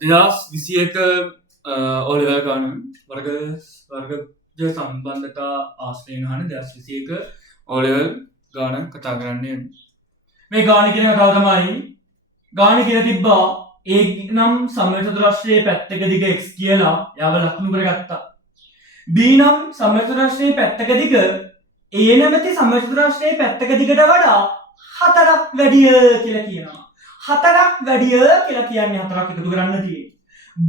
21 O level ගාන වර්ග සම්බන්ධතා ආශ්‍රයෙන් අහන 21 ඔලෙවල් ගාන කතා කරන්නේ. මේ ගාන කියන කතාව තමයි ගාන කියලා තිබ්බා A නම් සමමිත චතුරස්‍රයේ පැත්තක දිග x කියලා එයාව ලකුණු කරගත්තා. B නම් සමමිත චතුරස්‍රයේ පැත්තක දිග A නැමැති සමමිත චතුරස්‍රයේ පැත්තක දිගට වඩා 4ක් වැඩිය කියලා කියනවා. 4ක් වැඩිය කියලා කියන්නේ 4ක් එකතු කරන්න තියෙන්නේ.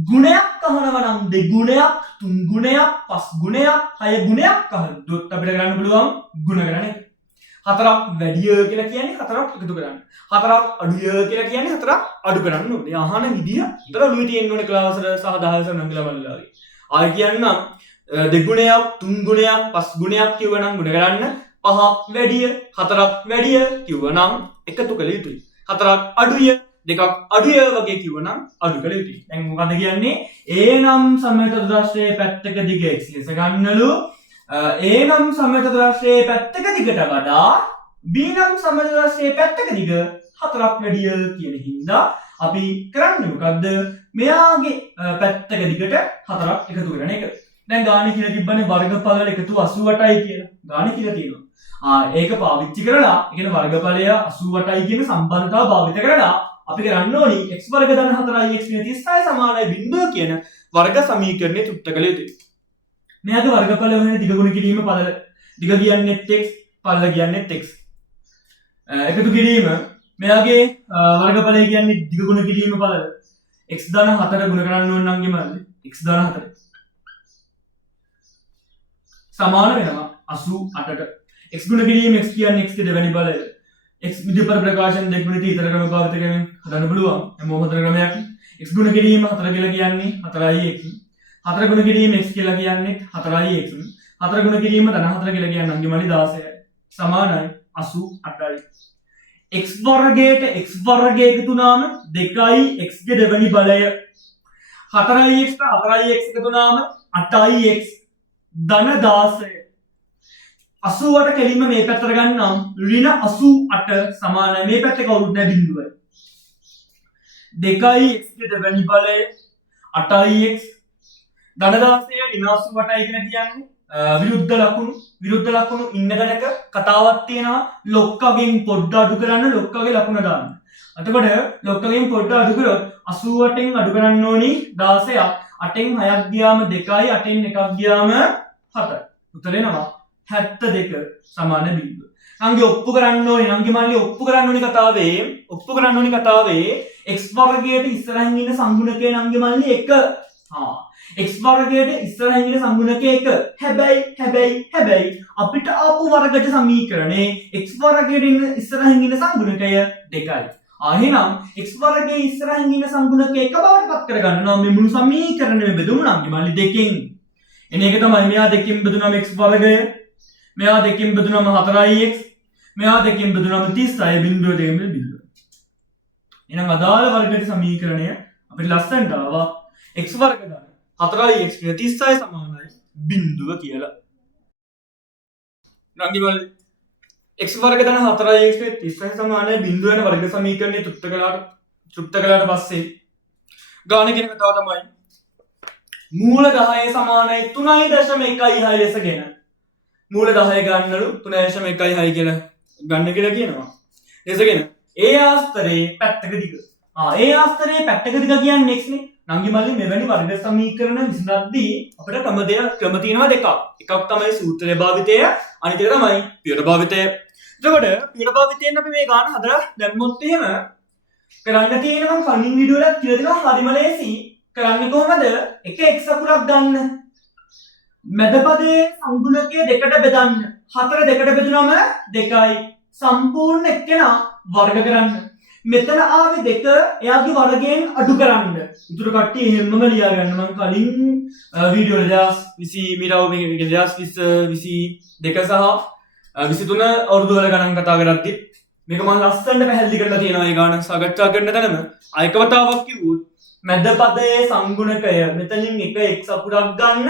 ගුණයක් අහනවා නම් දෙගුණයක්, තුන් ගුණයක්, පස් ගුණයක්, හය ගුණයක් අහද්දොත් අපිට කරන්න පුළුවන් ගුණ කරන එක. 4ක් වැඩිය කියලා කියන්නේ 4ක් එකතු කරන්න. 4ක් අඩුය කියලා කියන්නේ 4ක් අඩු කරන්න ඕනේ. අහන විදිය විතර ඔළුවේ තියෙන්න ඕනේ ක්ලාස් වල සහ 10 නංගිලා බලලාගේ. ආයි කියන්නම් දෙගුණයක්, තුන් ගුණයක්, පස් ගුණයක් කිව්වනම් ගුණ කරන්න. 5ක් වැඩිය, 4ක් වැඩිය කිව්වනම් එකතු කළ යුතුයි. 4ක් අඩුය, 2ක් අඩුය වගේ කිව්වනම් අඩු කළ යුතුයි. දැන් මොකද කියන්නේ? A නම් සමමිත චතුරස්‍රයේ පැත්තක දිග x ලෙස ගන්නලු. A නම් සමමිත චතුරස්‍රයේ පැත්තක දිගට වඩා B නම් සමමිත චතුරස්‍රයේ පැත්තක දිග 4ක් වැඩිය කියන හින්දා අපි කරන්නේ මොකද්ද? මෙයාගේ පැත්තක දිගට 4ක් එකතු කරන එක. දැන් ගාන කියලා තිබ්බනේ වර්ගඵල එකතු 88යි කියලා. ගාන කියලා තියෙනවා. ඒක පාවිච්චි කරලා, ඒ කියන්නේ වර්ගඵලය 88යි කියන සම්බන්ධතාව භාවිත කරලා අපි කරන්න ඕනි x වර්ග ධන 4x 36 සමානයි බිඳුව කියන වර්ග සමීකරණය තෘප්ත කළ යුතුයි. මෙයාගේ වර්ගඵල වෙන දිග ගුණ කිරීම පළ දිග කියන්නේ x පළ කියන්නේ x. එකතු කිරීම මෙයාගේ වර්ගඵලය කියන්නේ දිග ගුණ කිරීම පළ x ධන 4 ගුණ කරන්න ඕන නම් ගිමල්ද x ධන 4 සමාන වෙනවා 88ට. x ගුණ කිරීම x කියන්නේ x ගේ දෙවැනි බලය. x විදුපර ප්‍රකාශන දෙගුණිත ඊතර ක්‍රම භාවිත කරමින් හදන්න පුළුවන්. හැමෝම හතර ක්‍රමයක්. x ගුණ කිරීම 4 කියලා කියන්නේ 4යි x. 4 ගුණ කිරීම x කියලා කියන්නේ 4යි x. 4 ගුණ කිරීම ධන 4 කියලා කියන්නේ අංගමලි 16යි. සමානයි 88යි. x වර්ගයට x වර්ගය එකතු වුණාම 2යි x ගේ දෙවැනි බලය. 4යි x 4යි x එකතු වුණාම 8යි x ධන 16. 88 කෙලින්ම මේ පැත්තට ගන්නම් ඍණ 88 සමානයි මේ පැත්තේ කවුරුත් නැහැ බිඳුවයි. 2යි x ගේ දෙවැනි බලය 8යි x ධන 16 ඍණ 88යි කියලා කියන්නේ විරුද්ධ ලකුණු ඉන්න තැනක කතාවක් තියෙනවා. ලොක්කගෙන් පොඩ්ඩ අඩු කරන්න ලොක්කගේ ලකුණ දාන්න. එතකොට ලොක්කගෙන් පොඩ්ඩ අඩු කරොත් 88න් අඩු කරන්න ඕනි 16ක්. 8න් 6ක් ගියාම 2යි 8න් 1ක් ගියාම 7යි. උත්තර එනවා 72 සමාන බිඳුව. නංගි ඔප්පු කරන්න ඕනේ. නංගි මල්ලි ඔප්පු කරන්න ඕනේ කතාවේ x වර්ගයට ඉස්සරහින් ඉන්න සංගුණකයේ නංගි මල්ලි 1. x වර්ගයට ඉස්සරහින් ඉන්න සංගුණකයේ 1. හැබැයි අපිට ආපු වර්ගජ සමීකරණේ x වර්ගයට ඉස්සරහින් ඉන්න සංගුණකය 2යි. එහෙනම් x වර්ගයේ ඉස්සරහින් ඉන්න සංගුණකය 1 බවට පත් කරගන්නවා. මේ මුළු සමීකරණය බෙදුණු නංගි මල්ලි 2කින්. එන එක තමයි මෙයා 2කින් බෙදුනම x වර්ගය. මෙයා 2කින් බෙදුනම 4ix. මෙයා 2කින් බෙදුනම 36 බිඳුව දෙකෙන් බිඳුව. එහෙනම් අදාළ වර්ගයේ සමීකරණය අපිට ලස්සනට ආවා x වර්ග දාන 4ix 36 සමානයි බිඳුව කියලා. නංගිවල x වර්ග දාන 4ix 36 සමානයි බිඳුව වෙන වර්ග සමීකරණය තෘප්ත කළාට පස්සේ ගාන කියන කතාව තමයි මූල 10 සමානයි 3.16 ලෙසගෙන මූල 10 ගන්නලු 3.16 කියලා ගන්න කියලා කියනවා. ලෙසගෙන ඒ ආස්තරේ පැත්තක දිග. ඒ ආස්තරේ පැත්තක දිග කියන්නේ x නේ. නංගි මල්ලි මෙවැනි වර්ග සමීකරණ විසඳද්දී අපිට ක්‍රම තියෙනවා දෙකක්. එකක් තමයි සූත්‍රය භාවිතය, අනිත් එක තමයි පියවර භාවිතය. එතකොට පියවර භාවිතයෙන් අපි මේ ගාන හදලා දැම්මොත් එහෙම කරන්න තියෙනවා මම කලින් වීඩියෝ වලත් කියලා දෙනවා හරිම ලේසි. කරන්නේ කොහොමද? එක x අකුරක් ගන්න. මැද පදයේ සංගුණකය දෙකට බෙදන්න. 4 දෙකට බෙදුනම 2යි. සම්පූර්ණ එක්කෙනා වර්ග කරන්න. මෙතන ආවේ 2 එයාගේ වර්ගයෙන් අඩු කරන්න. උතුරු කට්ටිය එහෙමම ලියා ගන්න. මම කලින් වීඩියෝ 2020 මිරාව මේක 2022 සහ 23 අවුරුදු වල ගණන් කතා කරද්දි මේක මම ලස්සනට පැහැදිලි කරලා තියෙනවා. ඒ ගාන සාකච්ඡා කරන තැනම ආයක වතාවක් කිව්වොත් මැද පදයේ සංගුණකය මෙතනින් එක x අකුරක් ගන්න.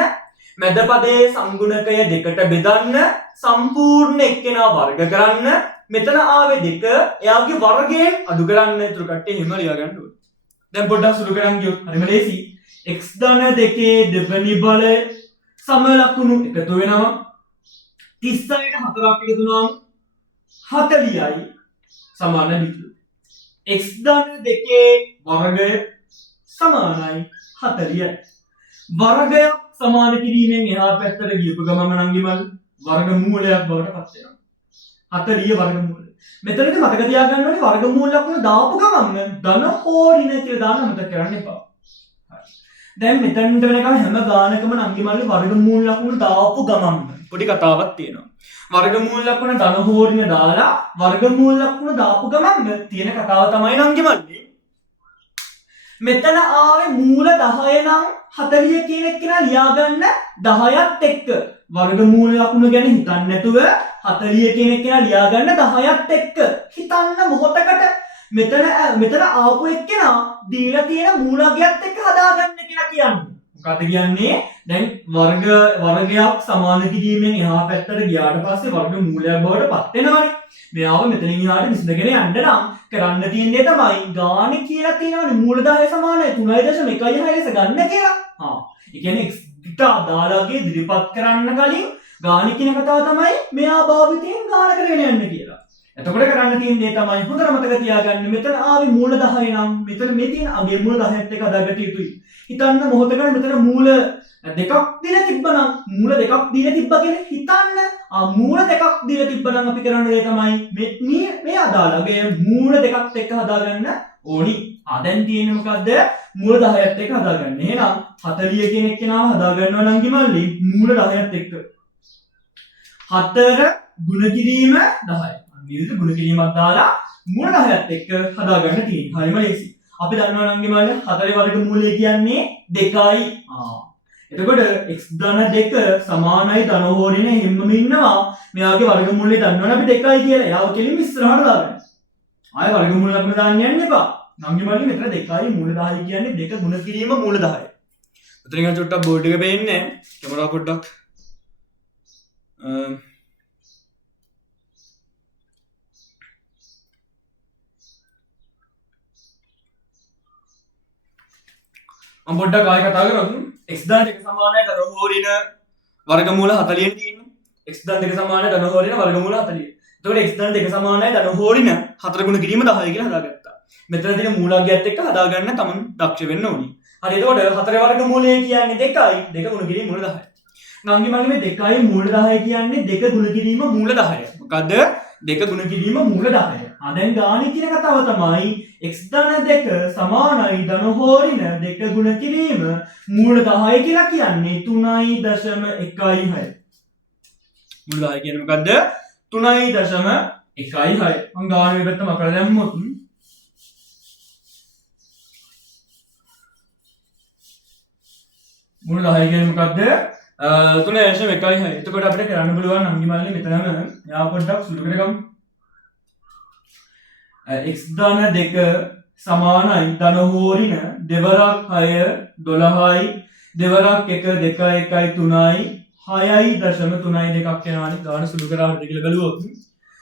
මැද පදයේ සංගුණකය දෙකට බෙදන්න. සම්පූර්ණ එක්කෙනා වර්ග කරන්න. මෙතන ආවේ 2 එයාගේ වර්ගයෙන් අඩු කරන්න. ඊටු කට්ටිය එහෙම ලියා ගන්න ඕනේ. දැන් පොඩ්ඩක් සුළු කරන් ගියොත් හරිම ලේසි. x ධන 2 දෙවෙනි බලය සම ලකුණු එකතු වෙනවා. 36ට 4ක් එකතු වුණාම 40යි සමාන විදිය. x ධන 2 වර්ගය සමානයි 40යි. වර්ගයක් සමාන කිරීමෙන් එහා පැත්තට ගියපු ගමම නංගිමල් වර්ගමූලයක් බවට පත් වෙනවා. 40 වර්ගමූලය. මෙතනදී මතක තියාගන්න ඕනේ වර්ගමූල ලකුණ දාපු ගමන් ධන හෝරින කියලා දාන්න අමතක කරන්න එපා. හරි. දැන් මෙතනට වෙනකම් හැම ගානකම නංගිමල්ලි වර්ගමූල ලකුණ දාපු ගමන් පොඩි කතාවක් තියෙනවා. වර්ගමූල ලකුණ ධන හෝරින දාලා වර්ගමූල ලකුණ දාපු ගමන් තියෙන කතාව තමයි නංගිමල්ලි. මෙතන ආවේ මූල 10 නම් 40 කියන එක කෙනා ලියාගන්න 10ත් එක්ක වර්ගමූල ලකුණ ගැන හිතන්නේ නැතුව 40 කියන එක කෙනා ලියාගන්න 10ත් එක්ක හිතන්න මොහොතකට මෙතන ආපු එක්කෙනා දීලා තියෙන මූලකයත් එක්ක හදාගන්න කියලා කියන්නේ. මොකද කියන්නේ දැන් වර්ගයක් සමාන කිරීමෙන් එහා පැත්තට ගියාට පස්සේ වර්ගමූලයක් බවට පත් වෙනවානේ. මෙයාව මෙතනින් එහාට විසඳගෙන යන්න නම් කරන්න තියෙන්නේ තමයි ගානේ කියලා තියෙනවනේ මූල 10 සමානයි 3.16 ලෙස ගන්න කියලා. ඒ කියන්නේ x ට අදාළගේ ඉදිරිපත් කරන්න කලින් ගානේ කියන කතාව තමයි මෙයා භාවිතයෙන් ගාන කරගෙන යන්න කියලා. එතකොට කරන්න තියෙන්නේ තමයි හොඳට මතක තියාගන්න මෙතන ආවේ මූල 10 නම් මෙතන මේ තියෙන අගේ මූල 10ත් එක්ක හදාගන්න යුතුයි. හිතන්න මොහොතකට මෙතන මූල දෙකක් දීලා තිබ්බනම් මූල දෙකක් දීලා තිබ්බ කියලා හිතන්න. මූල දෙකක් දීලා තිබ්බනම් අපි කරන්න දේ තමයි මේ අදාළගේ මූල දෙකත් එක්ක හදාගන්න ඕනි. දැන් තියෙන්නේ මොකද්ද? මූල 10ත් එක්ක හදාගන්න. එහෙනම් 40 කියන එක්කෙනාව හදාගන්නවා නම් කිමල්ලි මූල 10ත් එක්ක 4 ගුණ කිරීම 10යි. අනිත් ගුණ කිරීමක් දාලා මූල 10ත් එක්ක හදාගන්න තියෙනවා. හරිම ලේසි. අපි දන්නවා නම් කිමල්ලි 4 වර්ග මූලය කියන්නේ 2යි. එතකොට x ධන 2 සමානයි ධන හෝරින හැමම ඉන්නවා. මෙයාගේ වර්ගමූලය දන්නවනේ අපි 2යි කියලා. එයාව කෙලින්ම ඉස්සරහට දාගන්න. ආයෙ වර්ගමූල ලකුණ දාන්න යන්න එපා. නංගිමල්ලි මෙතන 2යි මූල 10 කියන්නේ 2 ගුණ කිරීම මූල 10යි. උතරින් චුට්ටක් බෝඩ් එක පේන්නේ කැමරාව පොඩ්ඩක්. මම පොඩ්ඩක් ආයෙ කතා කරමු. x ධන 2 සමානයි ධන හෝරින වර්ගමූල 40න් තියෙන්නේ. x ධන 2 සමානයි ධන හෝරින වර්ගමූල 40. එතකොට x ධන 2 සමානයි ධන හෝරින 4 ගුණ කිරීම 10 කියලා හදාගත්තා. මෙතන තියෙන මූලකයත් එක්ක හදාගන්න තමන් දක්ෂ වෙන්න ඕනි. හරි එතකොට 4 වර්ගමූලය කියන්නේ 2යි 2 ගුණ කිරීම මූල 10යි. නංගිමල්ලි මේ 2යි මූල 10 කියන්නේ 2 ගුණ කිරීම මූල 10යි. මොකද්ද? 2 ගුණ කිරීම මූල 10යි. දැන් ගානේ කියන කතාව තමයි x ධන 2 සමානයි ධන හෝරින 2 ගුණ කිරීම මූල 10 කියලා කියන්නේ 3.16. මූල 10 කියන්නේ මොකද්ද? 3.16. මම ගානේ පැත්ත මකලා දැම්මොත් මූල 10 කියන්නේ මොකද්ද? 3.16. එතකොට අපිට කරන්න පුළුවන් නංගිමල්ලි මෙතනම යා පොඩ්ඩක් සුළු කරගමු. x ධන 2 සමානයි ධන හෝරින දෙවරක් 6 12යි දෙවරක් 1 2 1 3යි 6.32 වෙනවානේ. ගාන සුළු කරාට කියලා බලුවොත්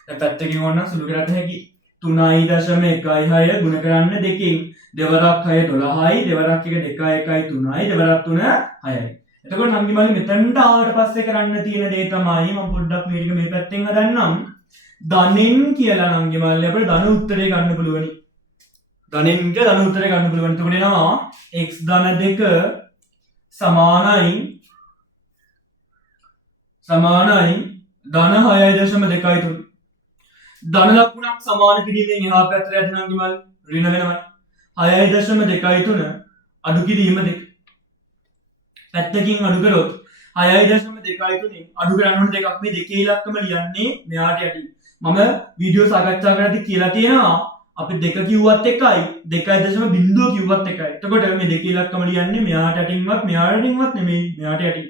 දැන් පැත්තකින් ඕන සුළු කරාට හැකි 3.16 ගුණ කරන්න දෙකෙන් දෙවරක් 6 12යි දෙවරක් 1 2 1 3යි දෙවරක් 3 6යි. එතකොට නංගිමල්ලි මෙතනට ආවට පස්සේ කරන්න තියෙන දේ තමයි මම පොඩ්ඩක් මේ ටික මේ පැත්තෙන් හදන්නම්. ධනෙන් කියලා නංගිමල්ලි අපිට ධන උත්තරේ ගන්න පුළුවනි. ධනෙන් කියලා ධන උත්තරේ ගන්න පුළුවන්. එතකොට එනවා x ධන 2 සමානයි ධන 6.23. ධන ලකුණක් සමාන කිරීමෙන් එහා පැත්තට යද්දී නංගිමල්ලි ඍණ වෙනවා. 6.23 අඩු කිරීම 2. පැත්තකින් අඩු කළොත් 6.23 අඩු කරන්න ඕන දෙකක් මේ දෙකේ ඉලක්කම ලියන්නේ මෙයාට යටි. මම වීඩියෝ සාකච්ඡා කරද්දී කියලා තියෙනවා අපි 2 කිව්වත් එකයි 2.0 කිව්වත් එකයි. එතකොට මේ දෙකේ ඉලක්කම ලියන්නේ මෙයාට යටින්වත් මෙයාට යටින්වත් නෙමෙයි මෙයාට යටි.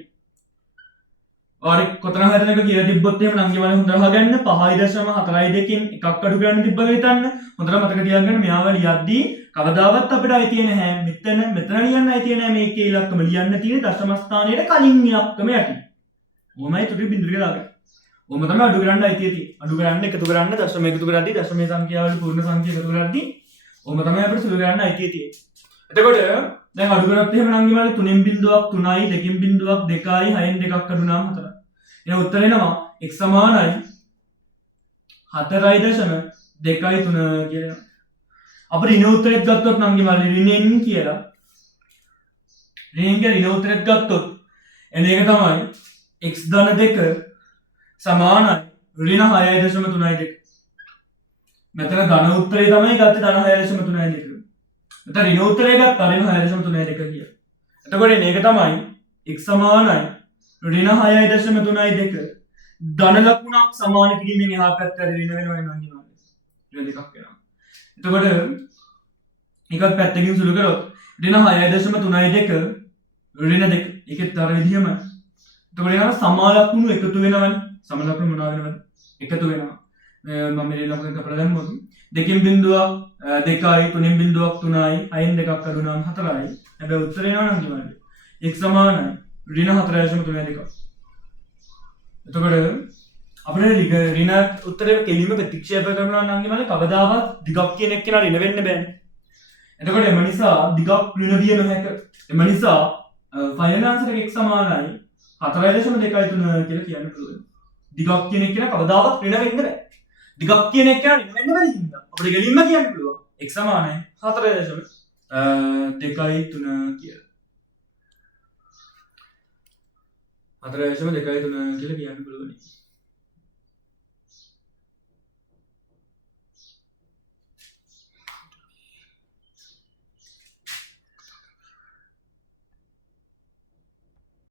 ඔයාලට කොතන හදනක කියලා තිබ්බොත් එහෙම නංගිමල්ලි හොඳට අහගන්න 5.42කින් එකක් අඩු කරන්න තිබ්බ හිතන්න. හොඳට මතක තියාගන්න මෙයාව ලියද්දී කවදාවත් අපිට අයිතිය නැහැ. මෙතන ලියන්න අයිතිය නැහැ. මේකේ ඉලක්කම ලියන්න තියෙන දශම ස්ථානයේ කලින් ඉලක්කම යටි. ඕමයි තුටි බිඳුව එක දාගන්න. ඕම තමයි අඩු කරන්න අයිතිය තියෙන්නේ. අඩු කරන්න එකතු කරන්න දශම එකතු කරද්දී දශමයේ සංඛ්‍යාවල පූර්ණ සංඛ්‍යා එකතු කරද්දී ඕම තමයි අපිට සුළු කරන්න අයිතිය තියෙන්නේ. එතකොට දැන් අඩු කරත් එහෙම නම් ගිහලා 3න් බිංදුවක් 3යි 2කින් බිංදුවක් 2යි 6න් 2ක් අඩු වුණාම 4යි. එහෙනම් උත්තර එනවා x සමානයි 4.2 කියලා. අපිට ඍණ උත්තරෙත් ගත්තොත් නම් ගිහලා ඍණෙන් කියලා. ඍණෙන් කියලා ඍණ උත්තරෙත් ගත්තොත් එන එක තමයි x ධන 2 සමානයි ඍණ 6.32. මෙතන ධන උත්තරේ තමයි ගත්තේ ධන 6.32. මෙතන ඍණ උත්තරේ ගත්තා ඍණ 6.32 කියලා. එතකොට මේක තමයි x සමානයි ඍණ 6.32 ධන ලකුණක් සමාන කිරීමෙන් එහා පැත්තට ඍණ වෙනවා නම් කියනවා. ඍණ දෙකක් වෙනවා. එතකොට එකක් පැත්තකින් සුළු කරොත් ඍණ 6.32 ඍණ 2 ඒකෙත් අර විදිහම. එතකොට එනවා සමාන ලකුණු එකතු වෙනවනේ. සමාන ලකුණු මොනවා වෙනවද? එකතු වෙනවා. මම මේ ලකුණ කපලා දැම්මොත් දෙකින් බිංදුවක් 2යි 3න් බිංදුවක් 3යි 6න් 2ක් අඩු වුණාම 4යි. හැබැයි උත්තරේ එනවා නම් කිව්වනේ x සමානයි ඍණ 4.32. එතකොට අපිට ඍණ උත්තරේ කෙලින්ම ප්‍රතික්ෂේප කරනවා නම් කිව්වනේ කවදාවත් දිගක් කියන එක කෙනා ඍණ වෙන්න බෑනේ. එතකොට එම නිසා දිගක් ඍණ විය නොහැක. එම නිසා ෆයිනල් ආන්සර් එක x සමානයි 4.23 කියලා කියන්න පුළුවන්. දිගක් කියන එක කෙනා කවදාවත් ඍණ වෙන්න බෑ. දිගක් කියන එක ඍණ වෙන්න බැරි හින්දා අපිට ගෙලින්ම කියන්න පුළුවන් x සමානයි 4.23 කියලා. 4.23 කියලා කියන්න පුළුවන්.